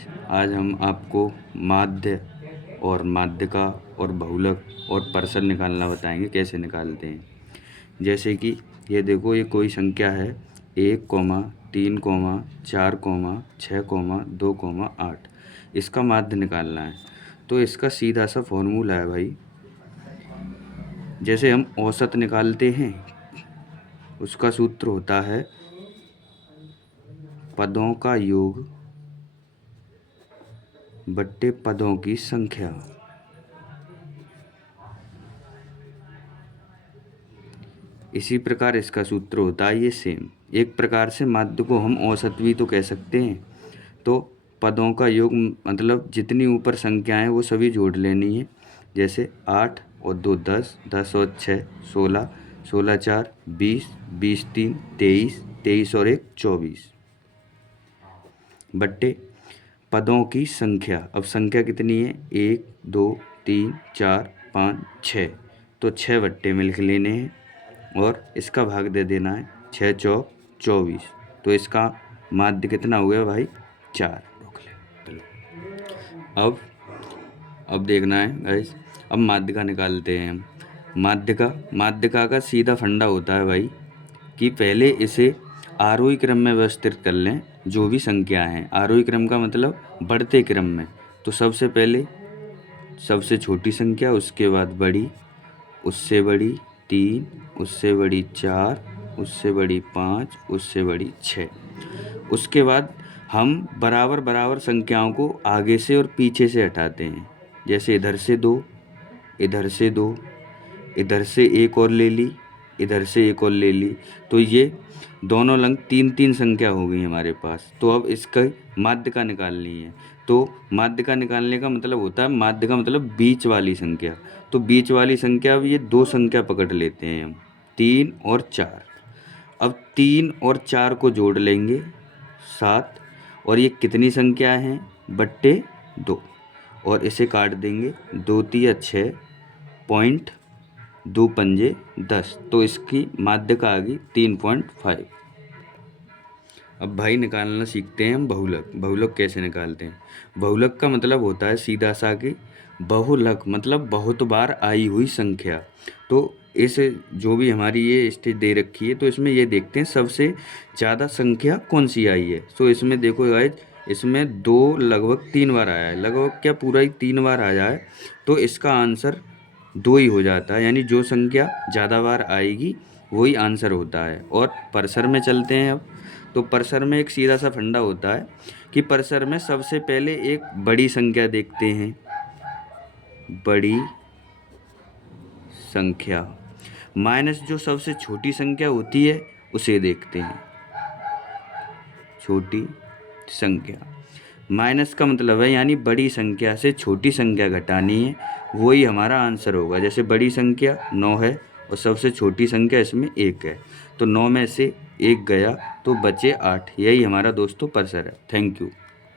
आज हम आपको माध्य और माध्यिका और बहुलक और परसर निकालना बताएंगे, कैसे निकालते हैं। जैसे कि ये देखो, ये कोई संख्या है 1, 3, 4, 6, 2, 8। इसका माध्य निकालना है। तो इसका सीधा सा फॉर्मूला है भाई, जैसे हम औसत निकालते हैं उसका सूत्र होता है पदों का योग बट्टे पदों की संख्या। इसी प्रकार इसका सूत्र होता है ये सेम। एक प्रकार से माध्य को हम औसत भी तो कह सकते हैं। तो पदों का योग मतलब जितनी ऊपर संख्याएं हैं वो सभी जोड़ लेनी है। जैसे 8 और 2 10, 10 और 6 16, 16 4 20, 20 3 23, 23 और 1 24 बट्टे पदों की संख्या। अब संख्या कितनी है? 1 2 3 4 5 6। तो 6 बट्टे में लिख लेने हैं और इसका भाग दे देना है। 6 चौक 24। तो इसका माध्य कितना हो गया भाई? 4। रोक ले। चलो अब देखना है गाइस। अब माध्यिका निकालते हैं हम। माध्यिका का सीधा फंडा होता है भाई कि पहले इसे आरोही क्रम में व्यवस्थित कर लें। जो भी संख्या हैं, आरोही क्रम का मतलब बढ़ते क्रम में। तो सबसे पहले सबसे छोटी संख्या, उसके बाद बड़ी, उससे बड़ी 3, उससे बड़ी 4, उससे बड़ी 5, उससे बड़ी 6। उसके बाद हम बराबर बराबर संख्याओं को आगे से और पीछे से हटाते हैं। जैसे इधर से 2, इधर से 2, इधर से एक और ले ली, इधर से एक और ले ली। तो ये दोनों लंग 3-3 संख्या हो गई हमारे पास। तो अब इसका माध्यिका निकालनी है। तो माध्यिका निकालने का मतलब होता है, माध्य का मतलब बीच वाली संख्या। तो बीच वाली संख्या, अब ये 2 संख्या पकड़ लेते हैं हम, 3 और 4। अब 3 और 4 को जोड़ लेंगे 7। और ये कितनी संख्या हैं? बट्टे 2। और इसे काट देंगे। 2 तिया 6, पॉइंट 2 पंजे 10। तो इसकी माध्यिका आ गई 3.5। अब भाई निकालना सीखते हैं हम बहुलक। बहुलक कैसे निकालते हैं? बहुलक का मतलब होता है सीधा सा कि बहुलक मतलब बहुत बार आई हुई संख्या। तो इस जो भी हमारी ये स्टेज दे रखी है, तो इसमें ये देखते हैं सबसे ज़्यादा संख्या कौन सी आई है। तो इसमें देखो गाइस, इसमें 2 लगभग 3 बार आया है। लगभग क्या पूरा ही 3 बार आ जाए तो इसका आंसर 2 ही हो जाता है। यानी जो संख्या ज़्यादा बार आएगी वही आंसर होता है। और परसर में चलते हैं अब। तो परसर में एक सीधा सा फंडा होता है कि परसर में सबसे पहले एक बड़ी संख्या देखते हैं। बड़ी संख्या माइनस जो सबसे छोटी संख्या होती है उसे देखते हैं। छोटी संख्या माइनस का मतलब है यानी बड़ी संख्या से छोटी संख्या घटानी है, वही हमारा आंसर होगा। जैसे बड़ी संख्या 9 है और सबसे छोटी संख्या इसमें 1 है। तो 9 में से 1 गया तो बचे 8। यही हमारा दोस्तों परसर है। Thank you.